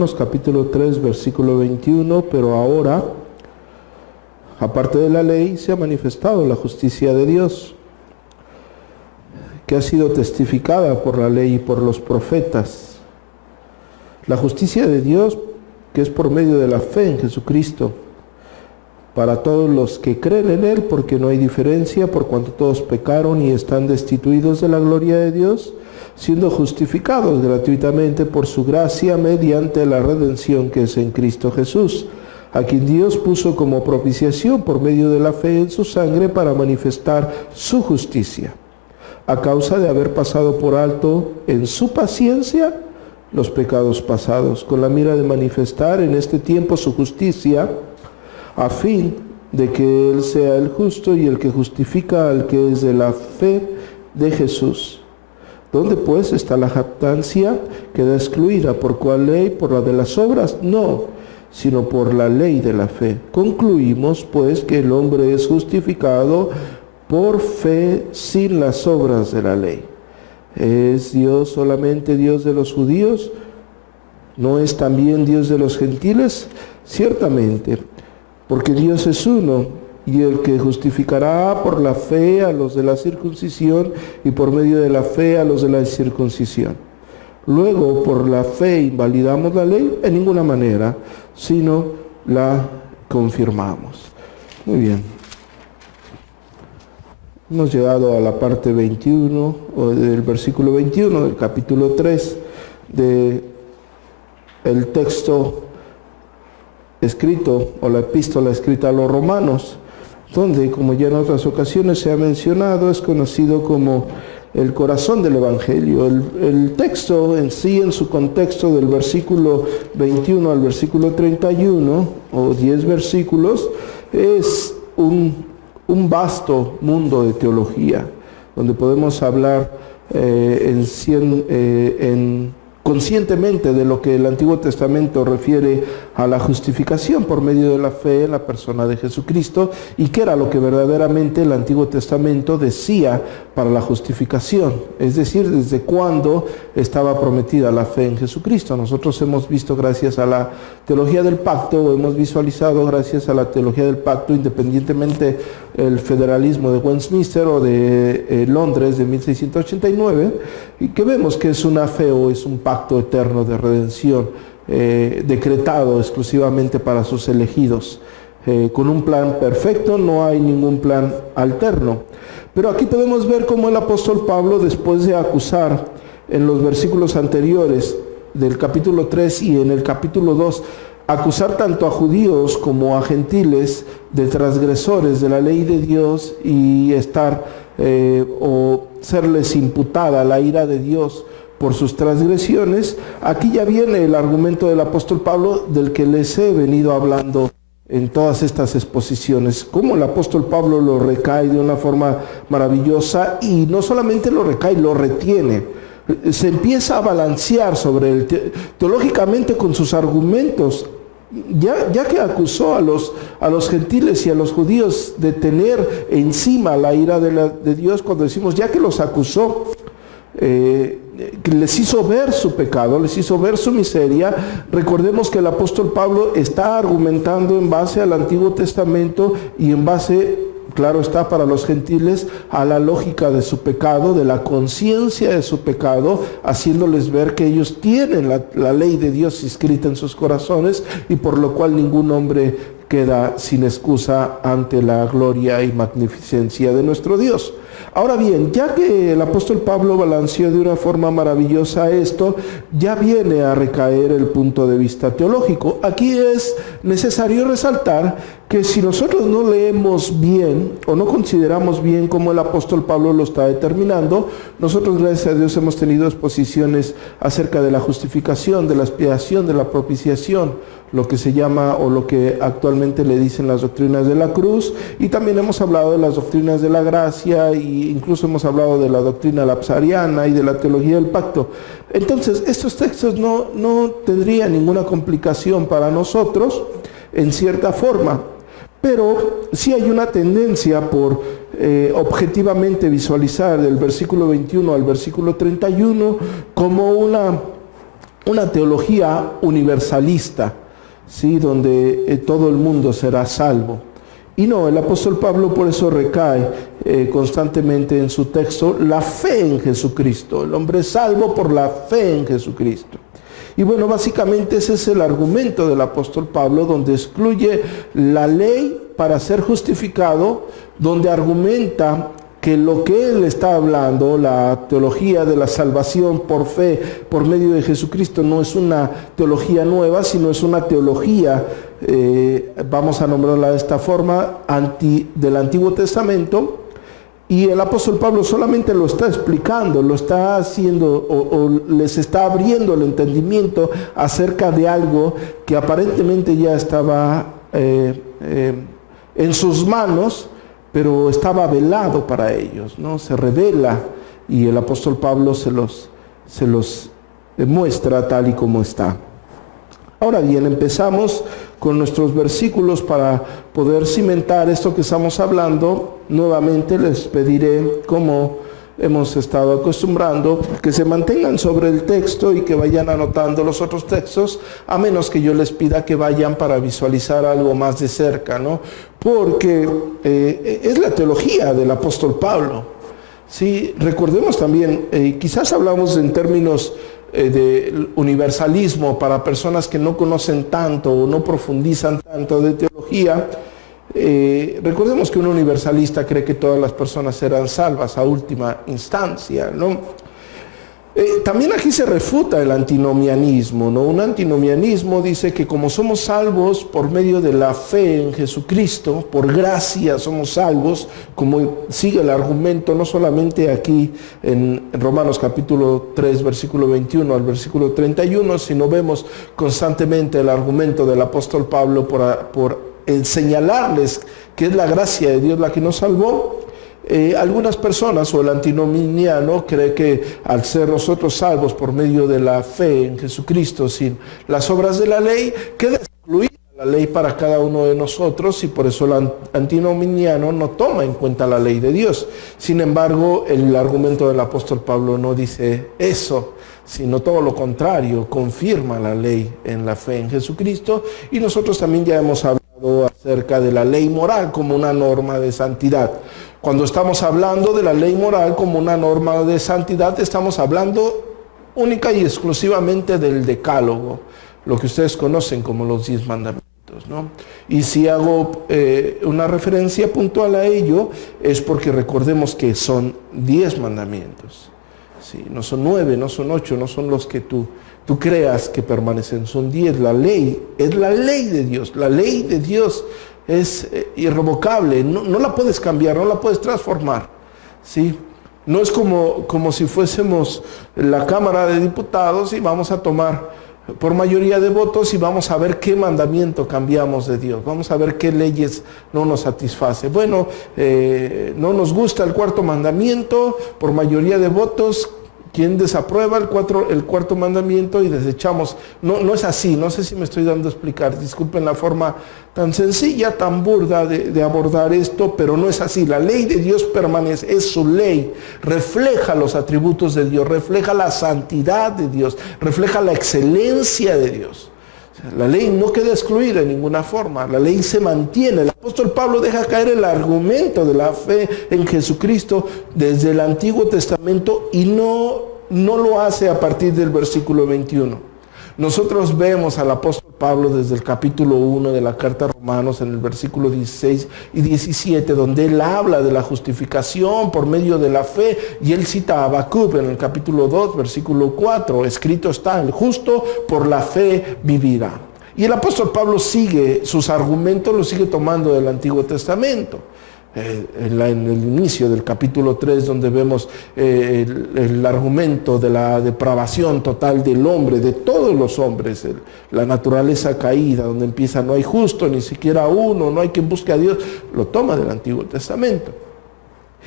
Romanos capítulo 3, versículo 21, pero ahora, aparte de la ley, se ha manifestado la justicia de Dios, que ha sido testificada por la ley y por los profetas. La justicia de Dios, que es por medio de la fe en Jesucristo, para todos los que creen en Él, porque no hay diferencia, por cuanto todos pecaron y están destituidos de la gloria de Dios, siendo justificados gratuitamente por su gracia mediante la redención que es en Cristo Jesús, a quien Dios puso como propiciación por medio de la fe en su sangre para manifestar su justicia, a causa de haber pasado por alto en su paciencia los pecados pasados, con la mira de manifestar en este tiempo su justicia, a fin de que Él sea el justo y el que justifica al que es de la fe de Jesús. ¿Dónde pues está la jactancia? ¿Queda excluida por cuál ley? ¿Por la de las obras? No, sino por la ley de la fe. Concluimos pues que el hombre es justificado por fe sin las obras de la ley. ¿Es Dios solamente Dios de los judíos? ¿No es también Dios de los gentiles? Ciertamente, porque Dios es uno, y el que justificará por la fe a los de la circuncisión y por medio de la fe a los de la circuncisión. Luego, por la fe invalidamos la ley en ninguna manera, sino la confirmamos. Muy bien. Hemos llegado a la parte 21, o del versículo 21 del capítulo 3 del texto escrito, o la epístola escrita a los romanos, donde, como ya en otras ocasiones se ha mencionado, es conocido como el corazón del Evangelio. El texto en sí, en su contexto del versículo 21 al versículo 31, o 10 versículos, es un vasto mundo de teología, donde podemos hablar conscientemente de lo que el Antiguo Testamento refiere a la justificación por medio de la fe en la persona de Jesucristo, y qué era lo que verdaderamente el Antiguo Testamento decía para la justificación, es decir, desde cuándo estaba prometida la fe en Jesucristo. Nosotros hemos visto, gracias a la teología del pacto, hemos visualizado gracias a la teología del pacto, independientemente el federalismo de Westminster o de Londres de 1689, y que vemos que es una fe o es un pacto eterno de redención decretado exclusivamente para sus elegidos, con un plan perfecto, no hay ningún plan alterno. Pero aquí podemos ver cómo el apóstol Pablo, después de acusar en los versículos anteriores del capítulo 3 y en el capítulo 2, acusar tanto a judíos como a gentiles de transgresores de la ley de Dios y o serles imputada la ira de Dios por sus transgresiones, aquí ya viene el argumento del apóstol Pablo, del que les he venido hablando en todas estas exposiciones, cómo el apóstol Pablo lo recae de una forma maravillosa, y no solamente lo recae, lo retiene. Se empieza a balancear sobre él teológicamente con sus argumentos, ya que acusó a los gentiles y a los judíos de tener encima la ira de Dios. Cuando decimos ya que los acusó, les hizo ver su pecado, les hizo ver su miseria. Recordemos que el apóstol Pablo está argumentando en base al Antiguo Testamento y en base, claro está, para los gentiles, a la lógica de su pecado, de la conciencia de su pecado, haciéndoles ver que ellos tienen la ley de Dios inscrita en sus corazones, y por lo cual ningún hombre queda sin excusa ante la gloria y magnificencia de nuestro Dios. Ahora bien, ya que el apóstol Pablo balanceó de una forma maravillosa esto, ya viene a recaer el punto de vista teológico. Aquí es necesario resaltar que si nosotros no leemos bien o no consideramos bien cómo el apóstol Pablo lo está determinando, nosotros, gracias a Dios, hemos tenido exposiciones acerca de la justificación, de la expiación, de la propiciación, lo que se llama o lo que actualmente le dicen las doctrinas de la cruz, y también hemos hablado de las doctrinas de la gracia, e incluso hemos hablado de la doctrina lapsariana y de la teología del pacto. Entonces, estos textos no tendrían ninguna complicación para nosotros en cierta forma, pero sí hay una tendencia por objetivamente visualizar del versículo 21 al versículo 31 como una una teología universalista, ¿sí? Donde todo el mundo será salvo. Y no, el apóstol Pablo por eso recae constantemente en su texto la fe en Jesucristo. El hombre es salvo por la fe en Jesucristo. Y bueno, básicamente ese es el argumento del apóstol Pablo, donde excluye la ley para ser justificado, donde argumenta que lo que él está hablando, la teología de la salvación por fe, por medio de Jesucristo, no es una teología nueva, sino es una teología, vamos a nombrarla de esta forma, del Antiguo Testamento. Y el apóstol Pablo solamente lo está explicando, lo está haciendo o les está abriendo el entendimiento acerca de algo que aparentemente ya estaba en sus manos, pero estaba velado para ellos, ¿no? Se revela y el apóstol Pablo se los muestra tal y como está. Ahora bien, empezamos con nuestros versículos para poder cimentar esto que estamos hablando. Nuevamente les pediré, como hemos estado acostumbrando, que se mantengan sobre el texto y que vayan anotando los otros textos, a menos que yo les pida que vayan para visualizar algo más de cerca, ¿no? Porque es la teología del apóstol Pablo. Sí, recordemos también, quizás hablamos en términos de universalismo para personas que no conocen tanto o no profundizan tanto de teología. Recordemos que un universalista cree que todas las personas serán salvas a última instancia, ¿no? También aquí se refuta el antinomianismo, ¿no? Un antinomianismo dice que como somos salvos por medio de la fe en Jesucristo, por gracia somos salvos, como sigue el argumento no solamente aquí en Romanos capítulo 3, versículo 21 al versículo 31, sino vemos constantemente el argumento del apóstol Pablo por señalarles que es la gracia de Dios la que nos salvó. Algunas personas o el antinominiano cree que al ser nosotros salvos por medio de la fe en Jesucristo sin las obras de la ley, queda excluida la ley para cada uno de nosotros y por eso el antinominiano no toma en cuenta la ley de Dios. Sin embargo, el argumento del apóstol Pablo no dice eso, sino todo lo contrario, confirma la ley en la fe en Jesucristo. Y nosotros también ya hemos hablado acerca de la ley moral como una norma de santidad. Cuando estamos hablando de la ley moral como una norma de santidad, estamos hablando única y exclusivamente del decálogo, lo que ustedes conocen como los 10 mandamientos, ¿no? Y si hago una referencia puntual a ello, es porque recordemos que son 10 mandamientos. ¿Sí? No son 9, no son 8, no son los que tú creas que permanecen, son 10. La ley es la ley de Dios. La ley de Dios es irrevocable, no la puedes cambiar, no la puedes transformar, ¿sí? No es como si fuésemos la Cámara de Diputados y vamos a tomar por mayoría de votos y vamos a ver qué mandamiento cambiamos de Dios, vamos a ver qué leyes no nos satisface. Bueno, no nos gusta el 4º mandamiento, por mayoría de votos, ¿quién desaprueba el cuarto mandamiento y desechamos? No es así, no sé si me estoy dando a explicar, disculpen la forma tan sencilla, tan burda de abordar esto, pero no es así. La ley de Dios permanece, es su ley, refleja los atributos de Dios, refleja la santidad de Dios, refleja la excelencia de Dios. La ley no queda excluida de ninguna forma, la ley se mantiene. El apóstol Pablo deja caer el argumento de la fe en Jesucristo desde el Antiguo Testamento y no lo hace a partir del versículo 21. Nosotros vemos al apóstol Pablo desde el capítulo 1 de la carta a Romanos, en el versículo 16 y 17, donde él habla de la justificación por medio de la fe, y él cita a Habacuc en el capítulo 2, versículo 4, escrito está, el justo por la fe vivirá. Y el apóstol Pablo sigue, sus argumentos los sigue tomando del Antiguo Testamento. En el inicio del capítulo 3, donde vemos el argumento de la depravación total del hombre, de todos los hombres, la naturaleza caída, donde empieza no hay justo, ni siquiera uno, no hay quien busque a Dios, lo toma del Antiguo Testamento.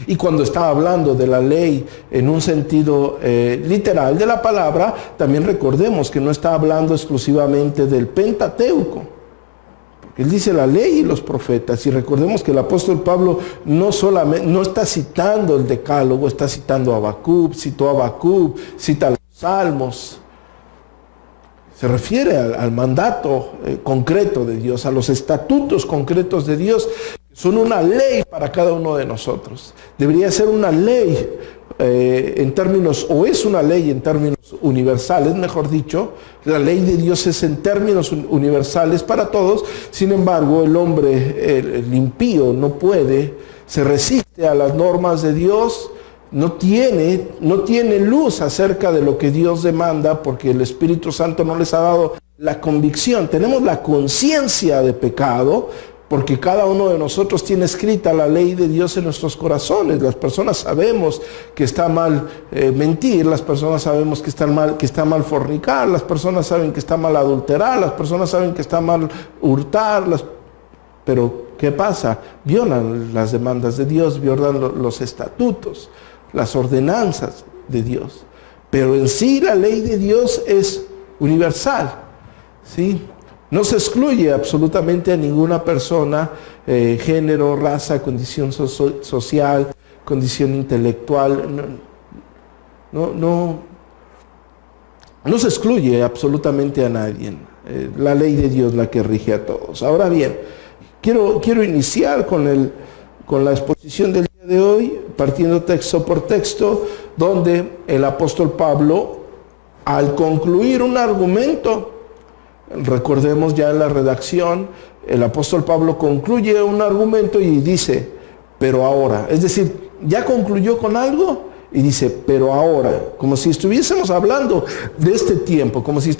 Y cuando está hablando de la ley en un sentido literal de la palabra, también recordemos que no está hablando exclusivamente del Pentateuco. Él dice la ley y los profetas, y recordemos que el apóstol Pablo no está citando el decálogo, está citando a Habacuc, citó a Habacuc, cita los salmos. Se refiere al mandato concreto de Dios, a los estatutos concretos de Dios. Son una ley para cada uno de nosotros. Debería ser una ley en términos, o es una ley en términos universales, mejor dicho. La ley de Dios es en términos universales para todos. Sin embargo, el hombre, el impío, no puede, se resiste a las normas de Dios. No tiene luz acerca de lo que Dios demanda, porque el Espíritu Santo no les ha dado la convicción. Tenemos la conciencia de pecado, porque cada uno de nosotros tiene escrita la ley de Dios en nuestros corazones. Las personas sabemos que está mal mentir, las personas sabemos que está mal fornicar, las personas saben que está mal adulterar, las personas saben que está mal hurtar, pero ¿qué pasa? Violan las demandas de Dios, violan los estatutos, las ordenanzas de Dios. Pero en sí la ley de Dios es universal, ¿sí? No se excluye absolutamente a ninguna persona, género, raza, condición social, condición intelectual. No se excluye absolutamente a nadie. La ley de Dios la que rige a todos. Ahora bien, quiero iniciar con la exposición del día de hoy, partiendo texto por texto, donde el apóstol Pablo, al concluir un argumento, recordemos ya en la redacción, el apóstol Pablo concluye un argumento y dice, pero ahora, es decir, ya concluyó con algo y dice, pero ahora, como si estuviésemos hablando de este tiempo, como si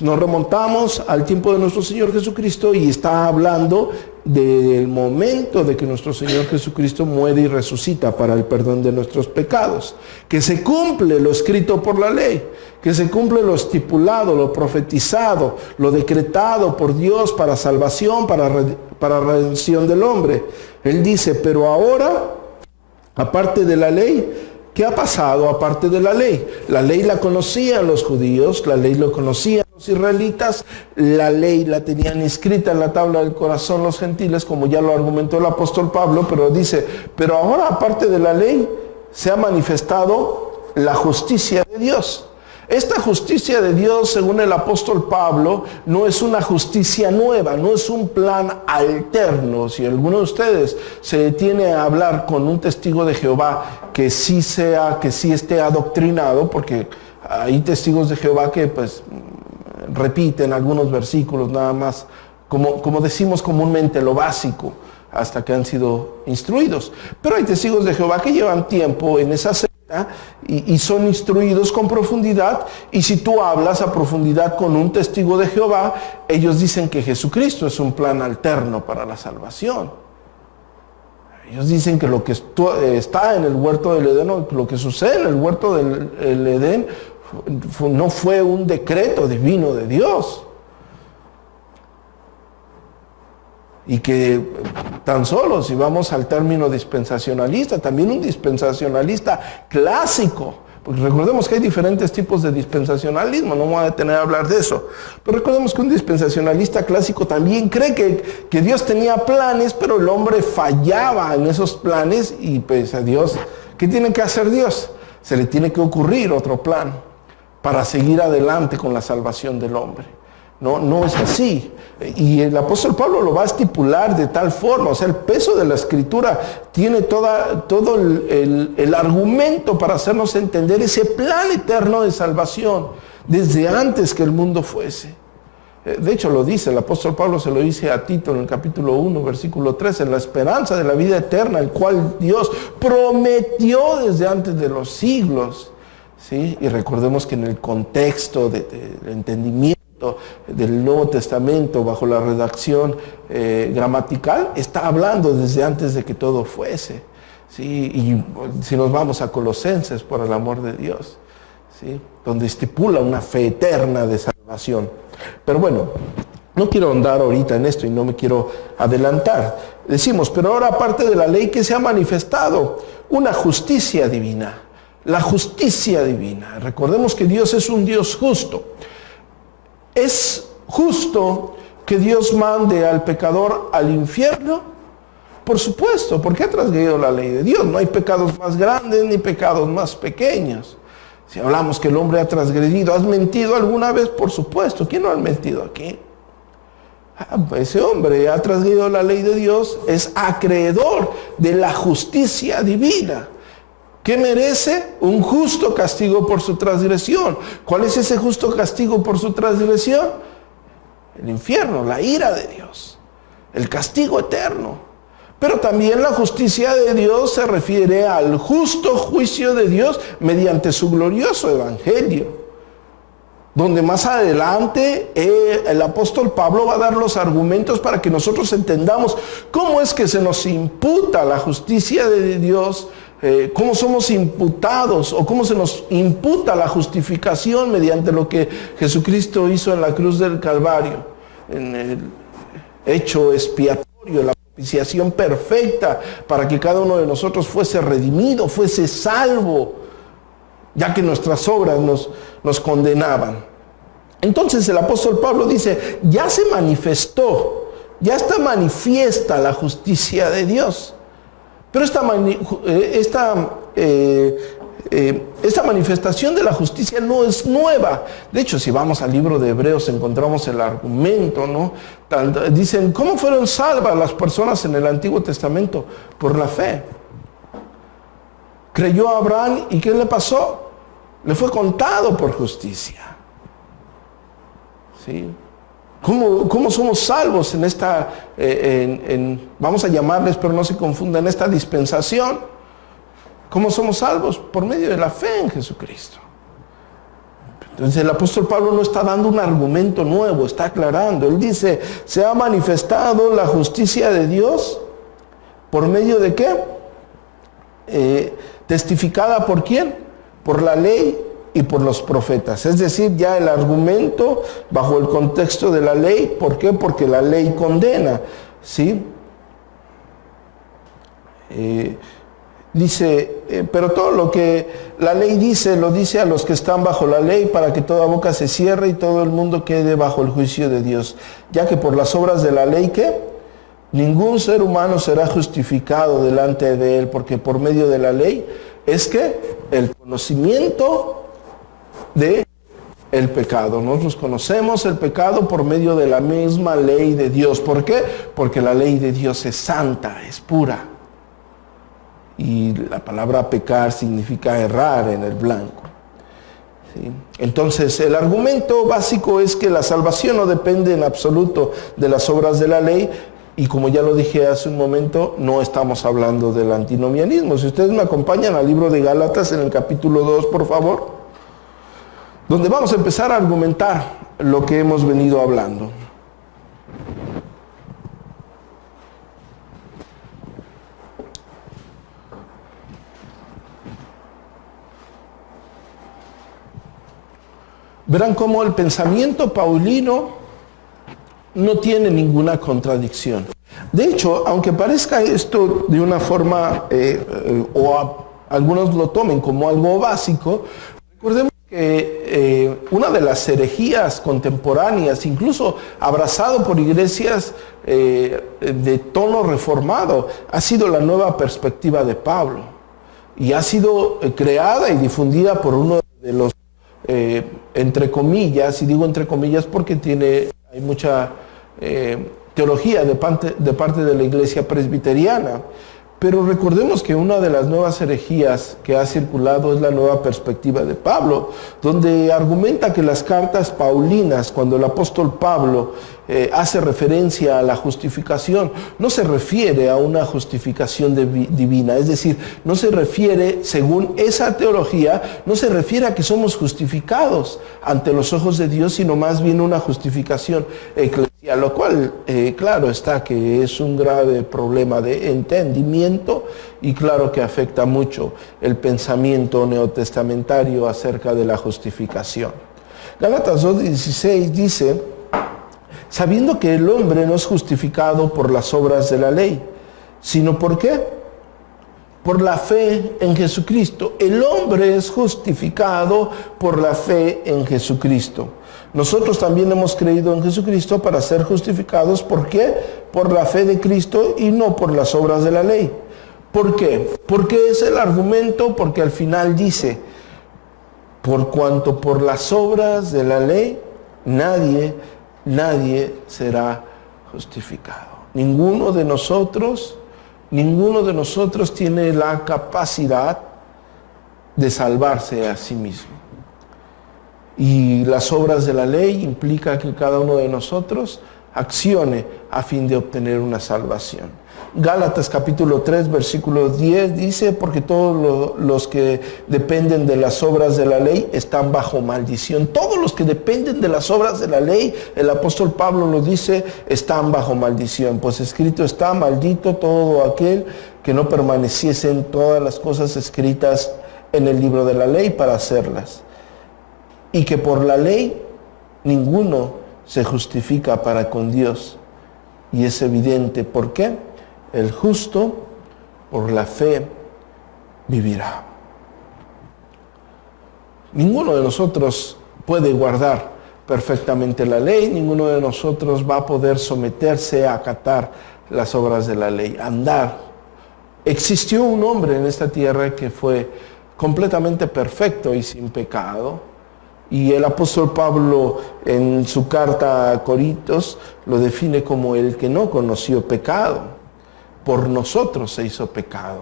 nos remontamos al tiempo de nuestro Señor Jesucristo y está hablando del momento de que nuestro Señor Jesucristo muere y resucita para el perdón de nuestros pecados, que se cumple lo escrito por la ley, que se cumple lo estipulado, lo profetizado, lo decretado por Dios para salvación, para redención del hombre. Él dice, pero ahora, aparte de la ley, ¿qué ha pasado aparte de la ley? La ley la conocían los judíos, la ley lo conocían los israelitas, la ley la tenían inscrita en la tabla del corazón los gentiles, como ya lo argumentó el apóstol Pablo, pero dice, pero ahora aparte de la ley se ha manifestado la justicia de Dios. Esta justicia de Dios, según el apóstol Pablo, no es una justicia nueva, no es un plan alterno. Si alguno de ustedes se detiene a hablar con un testigo de Jehová que sí esté adoctrinado, porque hay testigos de Jehová que pues repiten algunos versículos nada más, como decimos comúnmente, lo básico, hasta que han sido instruidos. Pero hay testigos de Jehová que llevan tiempo en esa secta y son instruidos con profundidad, y si tú hablas a profundidad con un testigo de Jehová, ellos dicen que Jesucristo es un plan alterno para la salvación. Ellos dicen que lo que está en el huerto del Edén, lo que sucede en el huerto del Edén, no fue un decreto divino de Dios. Y que tan solo si vamos al término dispensacionalista, también un dispensacionalista clásico, porque recordemos que hay diferentes tipos de dispensacionalismo, no me voy a detener a hablar de eso, pero recordemos que un dispensacionalista clásico también cree que Dios tenía planes, pero el hombre fallaba en esos planes, y pues a Dios, ¿qué tiene que hacer Dios? Se le tiene que ocurrir otro plan para seguir adelante con la salvación del hombre. No es así. Y el apóstol Pablo lo va a estipular de tal forma, o sea, el peso de la escritura tiene todo el argumento para hacernos entender ese plan eterno de salvación desde antes que el mundo fuese. De hecho lo dice, el apóstol Pablo se lo dice a Tito en el capítulo 1, versículo 13, en la esperanza de la vida eterna, el cual Dios prometió desde antes de los siglos. ¿Sí? Y recordemos que en el contexto del entendimiento del Nuevo Testamento, bajo la redacción gramatical, está hablando desde antes de que todo fuese, ¿sí? Y si nos vamos a Colosenses, por el amor de Dios, ¿sí? Donde estipula una fe eterna de salvación. Pero bueno, no quiero ahondar ahorita en esto y no me quiero adelantar. Decimos, pero ahora aparte de la ley, que se ha manifestado una justicia divina. La justicia divina. Recordemos que Dios es un Dios justo. ¿Es justo que Dios mande al pecador al infierno? Por supuesto, porque ha transgredido la ley de Dios. No hay pecados más grandes ni pecados más pequeños. Si hablamos que el hombre ha transgredido, ¿has mentido alguna vez? Por supuesto. ¿Quién no ha mentido aquí? Ese hombre ha transgredido la ley de Dios, es acreedor de la justicia divina. ¿Qué merece? Un justo castigo por su transgresión. ¿Cuál es ese justo castigo por su transgresión? El infierno, la ira de Dios, el castigo eterno. Pero también la justicia de Dios se refiere al justo juicio de Dios mediante su glorioso evangelio, donde más adelante el apóstol Pablo va a dar los argumentos para que nosotros entendamos cómo es que se nos imputa la justicia de Dios, cómo somos imputados o cómo se nos imputa la justificación mediante lo que Jesucristo hizo en la cruz del Calvario, en el hecho expiatorio, la propiciación perfecta para que cada uno de nosotros fuese redimido, fuese salvo, ya que nuestras obras nos condenaban. Entonces el apóstol Pablo dice, ya se manifestó, ya está manifiesta la justicia de Dios. Pero esta manifestación de la justicia no es nueva. De hecho, si vamos al libro de Hebreos encontramos el argumento, ¿no? Dicen, ¿cómo fueron salvas las personas en el Antiguo Testamento? Por la fe. Creyó Abraham y ¿qué le pasó? Le fue contado por justicia. ¿Sí? ¿Cómo somos salvos en esta, vamos a llamarles, pero no se confundan, en esta dispensación? ¿Cómo somos salvos? Por medio de la fe en Jesucristo. Entonces el apóstol Pablo no está dando un argumento nuevo, está aclarando. Él dice, se ha manifestado la justicia de Dios, ¿por medio de qué? Testificada por ¿quién? Por la ley y por los profetas. Es decir, ya el argumento bajo el contexto de la ley. ¿Por qué? Porque la ley condena, ¿sí? Dice, pero todo lo que la ley dice, lo dice a los que están bajo la ley, para que toda boca se cierre y todo el mundo quede bajo el juicio de Dios. Ya que por las obras de la ley, ¿qué? Ningún ser humano será justificado delante de él, porque por medio de la ley es que el conocimiento de el pecado. Nosotros conocemos el pecado por medio de la misma ley de Dios. ¿Por qué? Porque la ley de Dios es santa, es pura. Y la palabra pecar significa errar en el blanco. ¿Sí? Entonces, el argumento básico es que la salvación no depende en absoluto de las obras de la ley. Y como ya lo dije hace un momento, no estamos hablando del antinomianismo. Si ustedes me acompañan al libro de Gálatas en el capítulo 2, por favor, donde vamos a empezar a argumentar lo que hemos venido hablando. Verán cómo el pensamiento paulino no tiene ninguna contradicción. De hecho, aunque parezca esto de una forma, algunos lo tomen como algo básico, recordemos que una de las herejías contemporáneas, incluso abrazado por iglesias de tono reformado, ha sido la nueva perspectiva de Pablo. Y ha sido creada y difundida por uno de los, entre comillas, y digo entre comillas porque hay mucha teología de parte de la iglesia presbiteriana. Pero recordemos que una de las nuevas herejías que ha circulado es la nueva perspectiva de Pablo, donde argumenta que las cartas paulinas, cuando el apóstol Pablo hace referencia a la justificación, no se refiere a una justificación divina, es decir, no se refiere, según esa teología, no se refiere a que somos justificados ante los ojos de Dios, sino más bien una justificación eclesial, lo cual, claro está que es un grave problema de entendimiento y claro que afecta mucho el pensamiento neotestamentario acerca de la justificación. Gálatas 2:16 dice, sabiendo que el hombre no es justificado por las obras de la ley, sino ¿por qué? Por la fe en Jesucristo. El hombre es justificado por la fe en Jesucristo. Nosotros también hemos creído en Jesucristo para ser justificados. ¿Por qué? Por la fe de Cristo y no por las obras de la ley. ¿Por qué? Porque es el argumento, porque al final dice, por cuanto por las obras de la ley nadie será justificado. Ninguno de nosotros tiene la capacidad de salvarse a sí mismo. Y las obras de la ley implican que cada uno de nosotros accione a fin de obtener una salvación. Gálatas capítulo 3, versículo 10 dice, porque todos los que dependen de las obras de la ley están bajo maldición. Todos los que dependen de las obras de la ley, el apóstol Pablo lo dice, están bajo maldición. Pues escrito está, maldito todo aquel que no permaneciese en todas las cosas escritas en el libro de la ley para hacerlas. Y que por la ley ninguno se justifica para con Dios. Y es evidente, ¿por qué? El justo por la fe vivirá. Ninguno de nosotros puede guardar perfectamente la ley, ninguno de nosotros va a poder someterse a acatar las obras de la ley, andar. Existió un hombre en esta tierra que fue completamente perfecto y sin pecado, y el apóstol Pablo en su carta a Corintios lo define como el que no conoció pecado. Por nosotros se hizo pecado.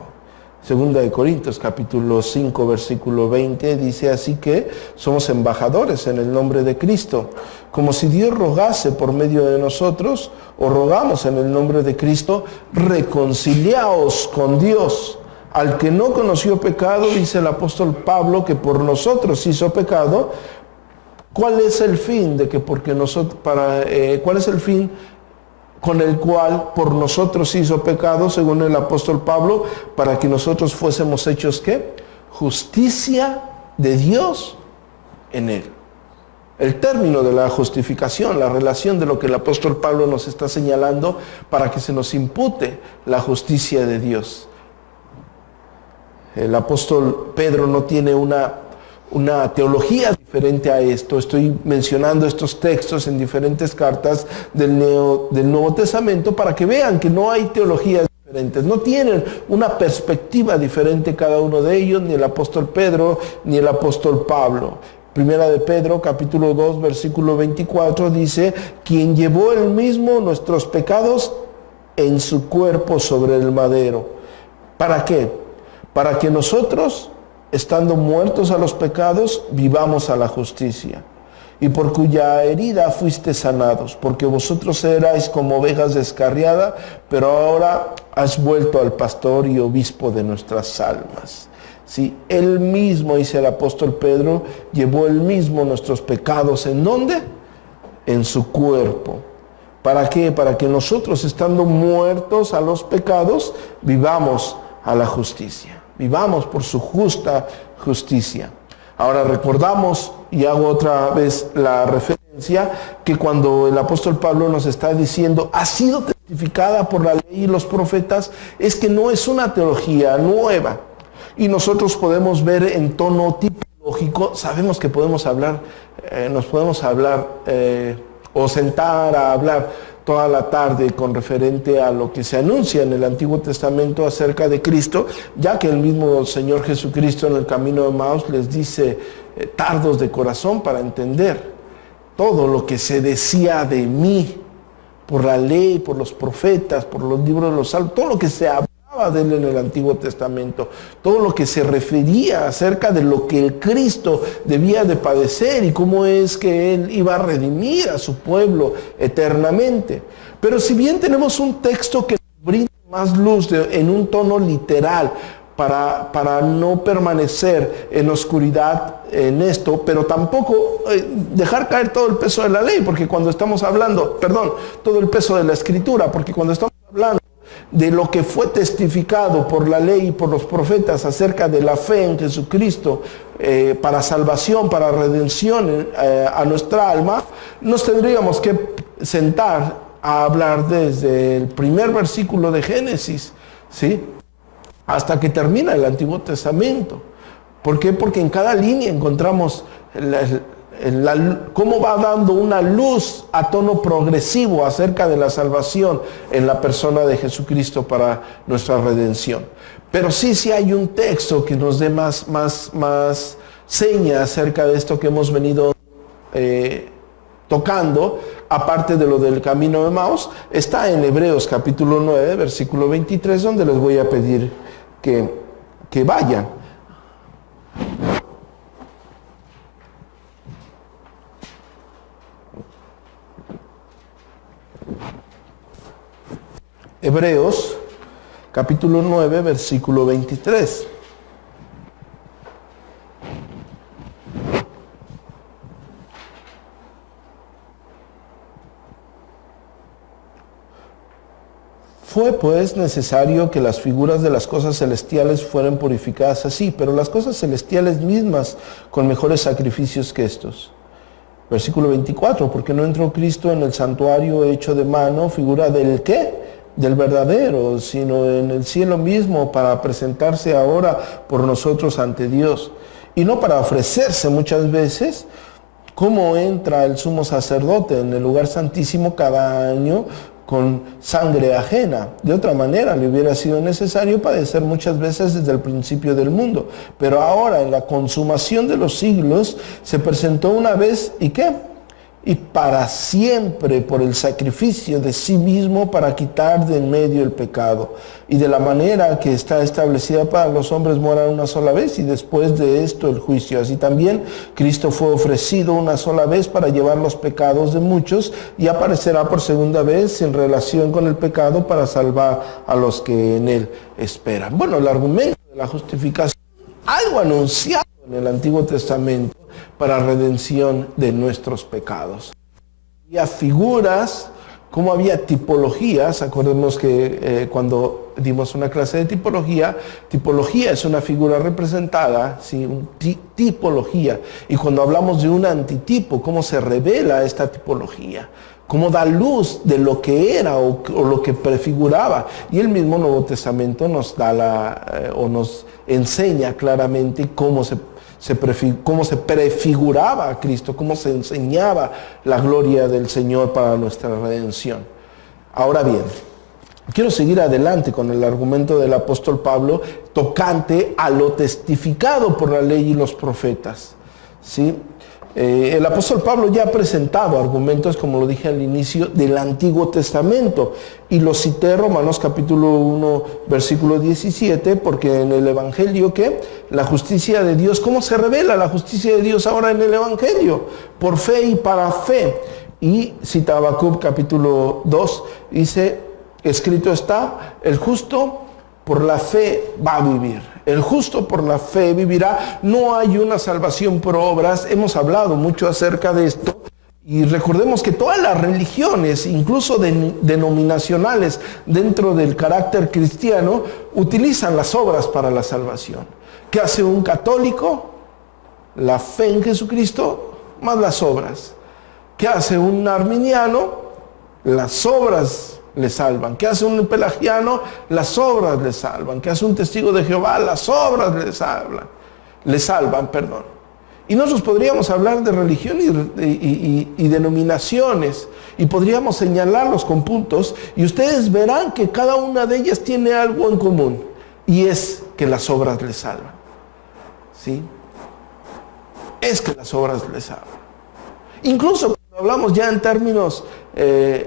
Segunda de Corintios capítulo 5 versículo 20 dice, así que somos embajadores en el nombre de Cristo, como si Dios rogase por medio de nosotros, o rogamos en el nombre de Cristo, reconciliaos con Dios. Al que no conoció pecado, dice el apóstol Pablo, que por nosotros hizo pecado. ¿Cuál es el fin de que cuál es el fin con el cual por nosotros hizo pecado, según el apóstol Pablo, para que nosotros fuésemos hechos ¿qué? Justicia de Dios en él? El término de la justificación, la relación de lo que el apóstol Pablo nos está señalando para que se nos impute la justicia de Dios. El apóstol Pedro no tiene una teología diferente a esto. Estoy mencionando estos textos en diferentes cartas del Nuevo Testamento para que vean que no hay teologías diferentes. No tienen una perspectiva diferente cada uno de ellos, ni el apóstol Pedro, ni el apóstol Pablo. Primera de Pedro, capítulo 2, versículo 24, dice, quien llevó él mismo nuestros pecados en su cuerpo sobre el madero. ¿Para qué? Para que nosotros, estando muertos a los pecados, vivamos a la justicia. Y por cuya herida fuiste sanados, porque vosotros erais como ovejas descarriadas, pero ahora has vuelto al pastor y obispo de nuestras almas. Sí, él mismo, dice el apóstol Pedro, llevó él mismo nuestros pecados. ¿En dónde? En su cuerpo. ¿Para qué? Para que nosotros, estando muertos a los pecados, vivamos a la justicia. Vivamos por su justa justicia. Ahora recordamos, y hago otra vez la referencia, que cuando el apóstol Pablo nos está diciendo, ha sido testificada por la ley y los profetas, es que no es una teología nueva. Y nosotros podemos ver en tono tipológico, sabemos que podemos hablar, o sentar a hablar toda la tarde con referente a lo que se anuncia en el Antiguo Testamento acerca de Cristo, ya que el mismo Señor Jesucristo en el camino de Emaús les dice, tardos de corazón para entender todo lo que se decía de mí, por la ley, por los profetas, por los libros de los Salmos, todo lo que se hablaba de él en el Antiguo Testamento, todo lo que se refería acerca de lo que el Cristo debía de padecer y cómo es que él iba a redimir a su pueblo eternamente. Pero si bien tenemos un texto que brinda más luz en un tono literal para no permanecer en oscuridad en esto, pero tampoco dejar caer todo el peso de la ley, porque cuando estamos hablando, todo el peso de la Escritura, porque cuando estamos hablando de lo que fue testificado por la ley y por los profetas acerca de la fe en Jesucristo para salvación, para redención a nuestra alma, nos tendríamos que sentar a hablar desde el primer versículo de Génesis, ¿sí?, hasta que termina el Antiguo Testamento. ¿Por qué? Porque en cada línea encontramos cómo va dando una luz a tono progresivo acerca de la salvación en la persona de Jesucristo para nuestra redención. Pero sí hay un texto que nos dé más seña acerca de esto que hemos venido tocando, aparte de lo del camino de Emaús, está en Hebreos capítulo 9, versículo 23, donde les voy a pedir que vayan. Hebreos capítulo 9, versículo 23. Fue pues necesario que las figuras de las cosas celestiales fueran purificadas así, pero las cosas celestiales mismas con mejores sacrificios que estos. Versículo 24, porque no entró Cristo en el santuario hecho de mano, figura del ¿qué? Del verdadero, sino en el cielo mismo, para presentarse ahora por nosotros ante Dios. Y no para ofrecerse muchas veces, como entra el sumo sacerdote en el lugar santísimo cada año con sangre ajena. De otra manera le hubiera sido necesario padecer muchas veces desde el principio del mundo. Pero ahora, en la consumación de los siglos, se presentó una vez, ¿y qué? Y para siempre, por el sacrificio de sí mismo, para quitar de en medio el pecado. Y de la manera que está establecida para los hombres morar una sola vez, y después de esto el juicio. Así también Cristo fue ofrecido una sola vez para llevar los pecados de muchos, y aparecerá por segunda vez en relación con el pecado para salvar a los que en él esperan. Bueno, el argumento de la justificación, algo anunciado en el Antiguo Testamento, para redención de nuestros pecados. Había figuras, como había tipologías. Acordemos que cuando dimos una clase de tipología es una figura representada, ¿sí? Tipología. Y cuando hablamos de un antitipo, ¿cómo se revela esta tipología? ¿Cómo da luz de lo que era o lo que prefiguraba? Y el mismo Nuevo Testamento nos da o nos enseña claramente cómo se prefiguraba a Cristo, cómo se enseñaba la gloria del Señor para nuestra redención. Ahora bien, quiero seguir adelante con el argumento del apóstol Pablo tocante a lo testificado por la ley y los profetas, ¿sí? El apóstol Pablo ya ha presentado argumentos, como lo dije al inicio, del Antiguo Testamento, y lo cité Romanos capítulo 1, versículo 17, porque en el Evangelio, ¿qué? La justicia de Dios, ¿cómo se revela la justicia de Dios ahora en el Evangelio? Por fe y para fe. Y cita Habacuc capítulo 2, dice, escrito está, el justo por la fe va a vivir. El justo por la fe vivirá. No hay una salvación por obras. Hemos hablado mucho acerca de esto. Y recordemos que todas las religiones, incluso denominacionales, dentro del carácter cristiano, utilizan las obras para la salvación. ¿Qué hace un católico? La fe en Jesucristo más las obras. ¿Qué hace un arminiano? Las obras le salvan. ¿Qué hace un pelagiano? Las obras le salvan. ¿Qué hace un testigo de Jehová? Las obras le salvan. Y nosotros podríamos hablar de religión y denominaciones, y podríamos señalarlos con puntos, y ustedes verán que cada una de ellas tiene algo en común, y es que las obras le salvan. ¿Sí? Es que las obras le salvan. Incluso hablamos ya en términos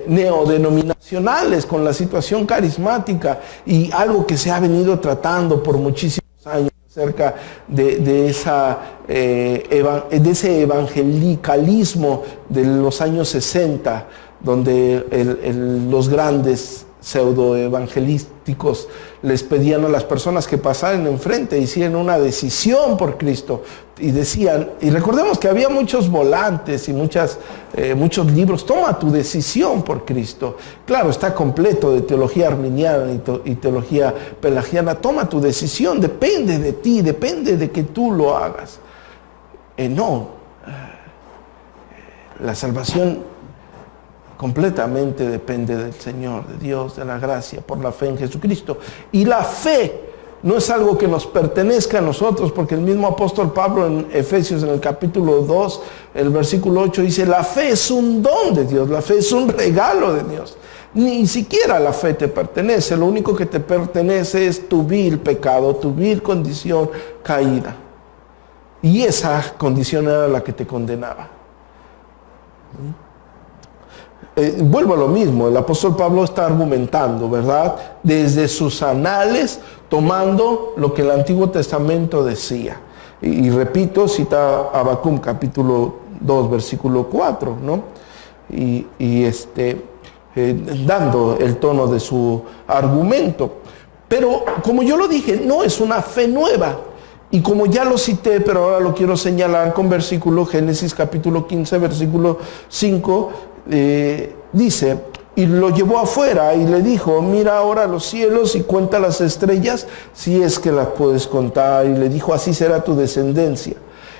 neodenominacionales, con la situación carismática y algo que se ha venido tratando por muchísimos años acerca de ese evangelicalismo de los años 60, donde los grandes pseudoevangelísticos les pedían a las personas que pasaran enfrente, hicieran una decisión por Cristo, y decían, y recordemos que había muchos volantes y muchos libros, toma tu decisión por Cristo. Claro, está completo de teología arminiana y teología pelagiana. Toma tu decisión, depende de ti, depende de que tú lo hagas. No, la salvación completamente depende del Señor, de Dios, de la gracia, por la fe en Jesucristo. Y la fe no es algo que nos pertenezca a nosotros, porque el mismo apóstol Pablo en Efesios, en el capítulo 2, el versículo 8, dice, la fe es un don de Dios, la fe es un regalo de Dios. Ni siquiera la fe te pertenece, lo único que te pertenece es tu vil pecado, tu vil condición caída. Y esa condición era la que te condenaba. Vuelvo a lo mismo, el apóstol Pablo está argumentando, ¿verdad? Desde sus anales, tomando lo que el Antiguo Testamento decía. Y repito, cita Habacuc capítulo 2, versículo 4, ¿no? Dando el tono de su argumento. Pero como yo lo dije, no es una fe nueva. Y como ya lo cité, pero ahora lo quiero señalar con versículo, Génesis capítulo 15, versículo 5, dice, y lo llevó afuera y le dijo, mira ahora los cielos y cuenta las estrellas, si es que las puedes contar. Y le dijo, así será tu descendencia.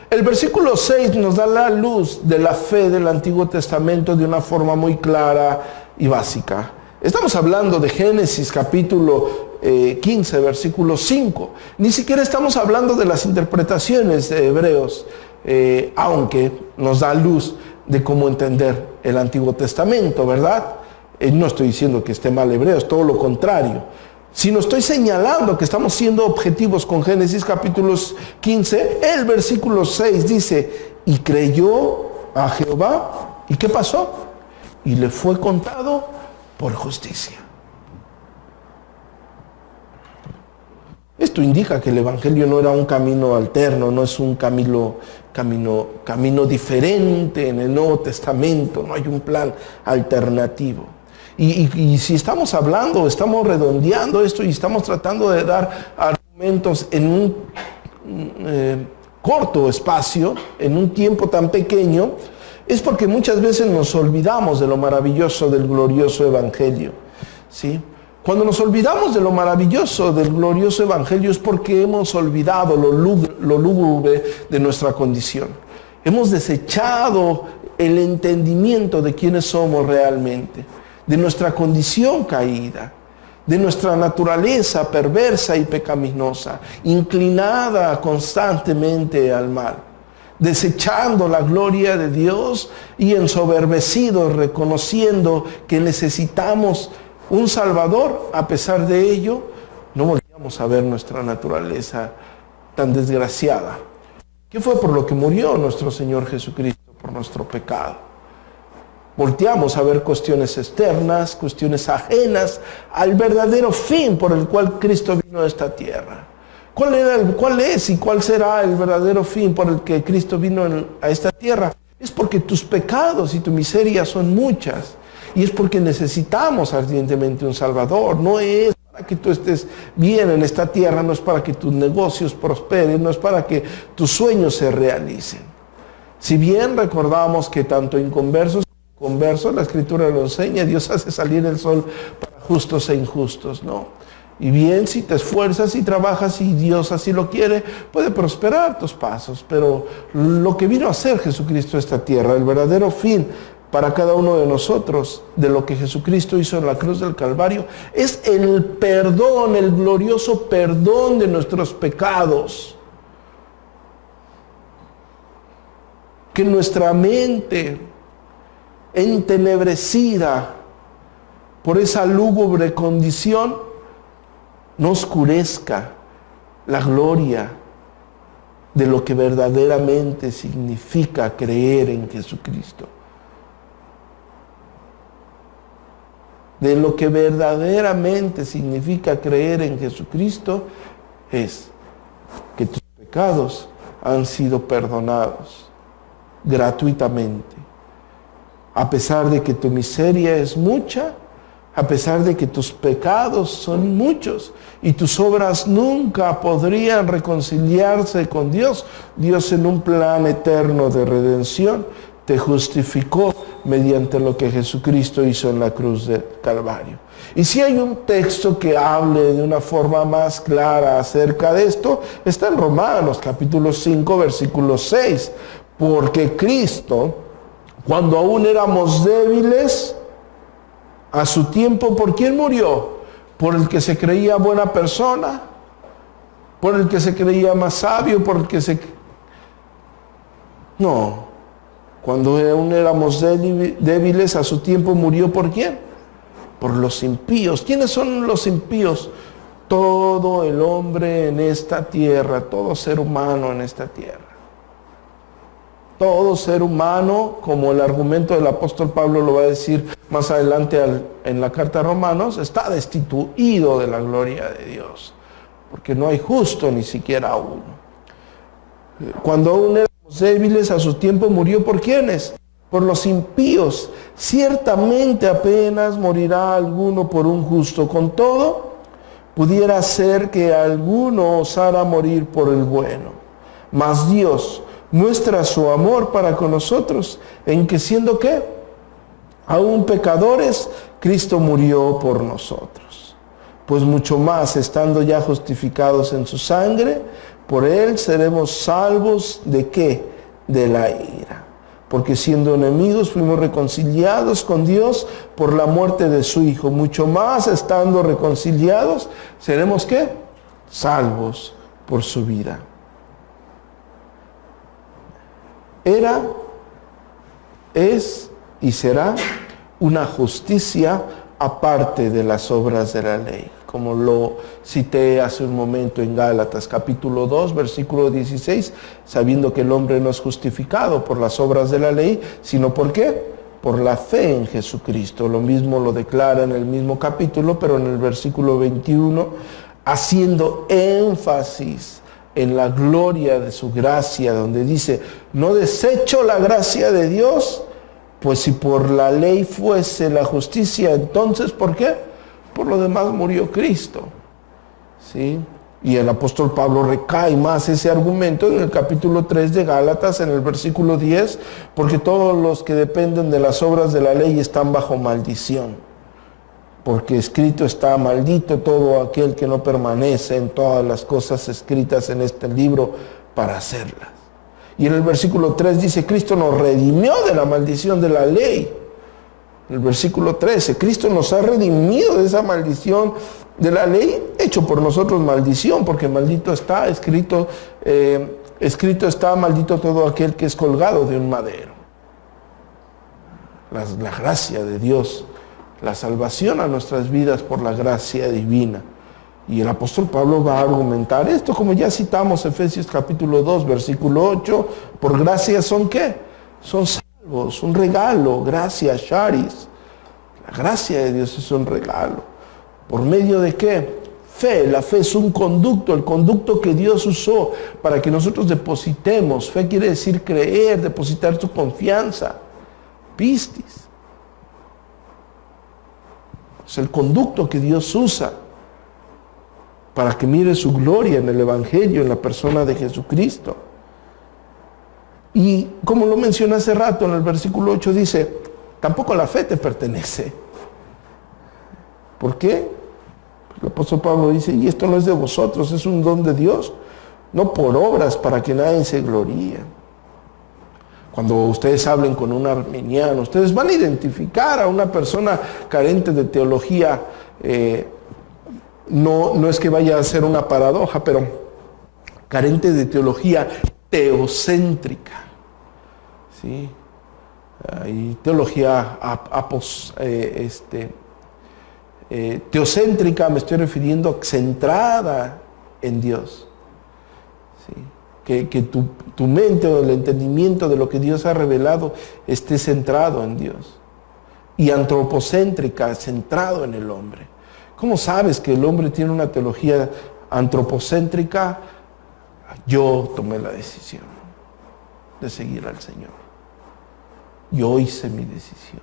El versículo 6 nos da la luz de la fe del Antiguo Testamento de una forma muy clara y básica. Estamos hablando de Génesis capítulo 15, versículo 5. Ni siquiera estamos hablando de las interpretaciones de Hebreos, aunque nos da luz de cómo entender el Antiguo Testamento, ¿verdad? No estoy diciendo que esté mal Hebreos, todo lo contrario. Sino estoy señalando que estamos siendo objetivos con Génesis capítulo 15. El versículo 6 dice, y creyó a Jehová. ¿Y qué pasó? Y le fue contado por justicia. Esto indica que el Evangelio no era un camino alterno, no es un camino diferente en el Nuevo Testamento, no hay un plan alternativo. Y si estamos hablando, estamos redondeando esto y estamos tratando de dar argumentos en un corto espacio, en un tiempo tan pequeño, es porque muchas veces nos olvidamos de lo maravilloso del glorioso Evangelio, ¿sí? Cuando nos olvidamos de lo maravilloso del glorioso Evangelio es porque hemos olvidado lo lúgubre de nuestra condición. Hemos desechado el entendimiento de quiénes somos realmente, de nuestra condición caída, de nuestra naturaleza perversa y pecaminosa, inclinada constantemente al mal, desechando la gloria de Dios y ensoberbecidos, reconociendo que necesitamos un Salvador. A pesar de ello, no volvíamos a ver nuestra naturaleza tan desgraciada. ¿Qué fue por lo que murió nuestro Señor Jesucristo? Por nuestro pecado. Volteamos a ver cuestiones externas, cuestiones ajenas al verdadero fin por el cual Cristo vino a esta tierra. ¿Cuál es y cuál será el verdadero fin por el que Cristo vino a esta tierra? Es porque tus pecados y tu miseria son muchas. Y es porque necesitamos ardientemente un Salvador. No es para que tú estés bien en esta tierra, no es para que tus negocios prosperen, no es para que tus sueños se realicen. Si bien recordamos que tanto inconversos como conversos, la Escritura lo enseña, Dios hace salir el sol para justos e injustos, ¿no? Y bien, si te esfuerzas y trabajas y Dios así lo quiere, puede prosperar tus pasos. Pero lo que vino a hacer Jesucristo a esta tierra, el verdadero fin para cada uno de nosotros, de lo que Jesucristo hizo en la cruz del Calvario, es el perdón, el glorioso perdón de nuestros pecados. Que nuestra mente, entenebrecida por esa lúgubre condición, no oscurezca la gloria de lo que verdaderamente significa creer en Jesucristo. De lo que verdaderamente significa creer en Jesucristo es que tus pecados han sido perdonados gratuitamente. A pesar de que tu miseria es mucha, a pesar de que tus pecados son muchos y tus obras nunca podrían reconciliarse con Dios, Dios en un plan eterno de redención te justificó mediante lo que Jesucristo hizo en la cruz del Calvario. Y si hay un texto que hable de una forma más clara acerca de esto, está en Romanos capítulo 5, versículo 6. Porque Cristo, cuando aún éramos débiles, a su tiempo, ¿por quién murió? ¿Por el que se creía buena persona? ¿Por el que se creía más sabio? ¿Por el que se... No. Cuando aún éramos débiles, a su tiempo murió, ¿por quién? Por los impíos. ¿Quiénes son los impíos? Todo el hombre en esta tierra, todo ser humano en esta tierra. Todo ser humano, como el argumento del apóstol Pablo lo va a decir más adelante en la carta a Romanos, está destituido de la gloria de Dios, porque no hay justo ni siquiera uno. Cuando aún éramos débiles, a su tiempo murió ¿por quiénes? Por los impíos. Ciertamente apenas morirá alguno por un justo. Con todo, pudiera ser que alguno osara morir por el bueno. Mas Dios muestra su amor para con nosotros, en que siendo ¿qué? Aún pecadores, Cristo murió por nosotros. Pues mucho más, estando ya justificados en su sangre, por él seremos salvos ¿de qué? De la ira. Porque siendo enemigos fuimos reconciliados con Dios por la muerte de su Hijo. Mucho más, estando reconciliados, seremos ¿qué? Salvos por su vida. Era, es y será una justicia aparte de las obras de la ley, como lo cité hace un momento en Gálatas capítulo 2, versículo 16, sabiendo que el hombre no es justificado por las obras de la ley, sino ¿por qué? Por la fe en Jesucristo. Lo mismo lo declara en el mismo capítulo, pero en el versículo 21, haciendo énfasis en la gloria de su gracia, donde dice, no desecho la gracia de Dios, pues si por la ley fuese la justicia, entonces, ¿por qué? Por lo demás murió Cristo. ¿Sí? Y el apóstol Pablo recae más ese argumento en el capítulo 3 de Gálatas, en el versículo 10, porque todos los que dependen de las obras de la ley están bajo maldición. Porque escrito está, maldito todo aquel que no permanece en todas las cosas escritas en este libro para hacerlas. Y en el versículo 3 dice, Cristo nos redimió de la maldición de la ley. En el versículo 13, Cristo nos ha redimido de esa maldición de la ley, hecho por nosotros maldición, porque maldito está, escrito está, maldito todo aquel que es colgado de un madero. La gracia de Dios, la salvación a nuestras vidas por la gracia divina. Y el apóstol Pablo va a argumentar esto, como ya citamos Efesios capítulo 2, versículo 8, por gracia son ¿qué? Son salvos, un regalo, gracia, charis. La gracia de Dios es un regalo. ¿Por medio de qué? Fe. La fe es un conducto, el conducto que Dios usó para que nosotros depositemos. Fe quiere decir creer, depositar tu confianza. Pistis. Es el conducto que Dios usa para que mire su gloria en el Evangelio, en la persona de Jesucristo. Y como lo mencioné hace rato, en el versículo 8 dice, tampoco la fe te pertenece. ¿Por qué? El apóstol Pablo dice, y esto no es de vosotros, es un don de Dios, no por obras para que nadie se gloríe. Cuando ustedes hablen con un arminiano, ustedes van a identificar a una persona carente de teología. No es que vaya a ser una paradoja, pero carente de teología teocéntrica. ¿Sí? Hay teología teocéntrica, me estoy refiriendo centrada en Dios. ¿Sí? Que tu mente o el entendimiento de lo que Dios ha revelado esté centrado en Dios. Y antropocéntrica, centrado en el hombre. ¿Cómo sabes que el hombre tiene una teología antropocéntrica? Yo tomé la decisión de seguir al Señor. Yo hice mi decisión.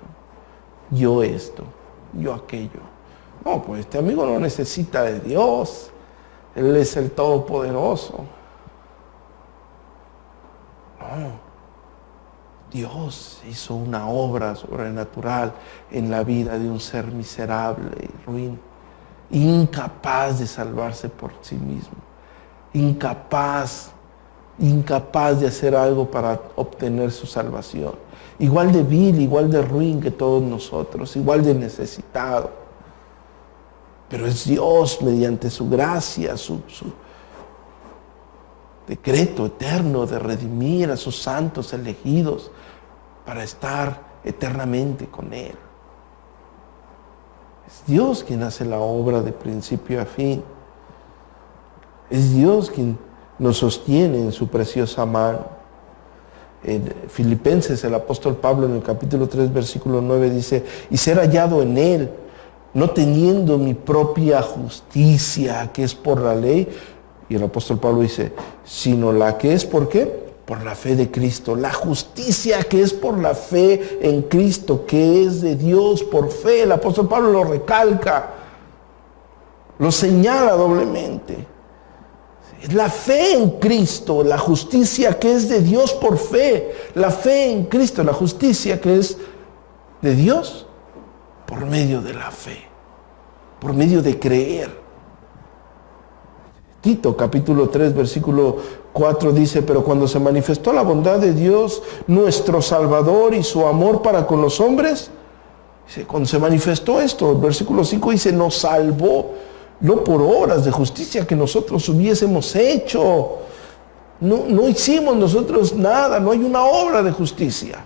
Yo esto, yo aquello. No, pues este amigo no necesita de Dios. Él es el Todopoderoso. No, Dios hizo una obra sobrenatural en la vida de un ser miserable y ruin, incapaz de salvarse por sí mismo, incapaz de hacer algo para obtener su salvación, igual de vil, igual de ruin que todos nosotros, igual de necesitado. Pero es Dios, mediante su gracia, su decreto eterno de redimir a sus santos elegidos para estar eternamente con Él. Es Dios quien hace la obra de principio a fin. Es Dios quien nos sostiene en su preciosa mano. En Filipenses, el apóstol Pablo en el capítulo 3, versículo 9 dice, y ser hallado en Él, no teniendo mi propia justicia, que es por la ley. Y el apóstol Pablo dice, sino la que es, ¿por qué? Por la fe de Cristo. La justicia que es por la fe en Cristo, que es de Dios por fe. El apóstol Pablo lo recalca, lo señala doblemente. Es la fe en Cristo, la justicia que es de Dios por fe. La fe en Cristo, la justicia que es de Dios por medio de la fe, por medio de creer. Tito capítulo 3 versículo 4 dice, pero cuando se manifestó la bondad de Dios, nuestro Salvador, y su amor para con los hombres, dice, cuando se manifestó esto, el versículo 5 dice, nos salvó, no por obras de justicia que nosotros hubiésemos hecho. No hicimos nosotros nada, no hay una obra de justicia.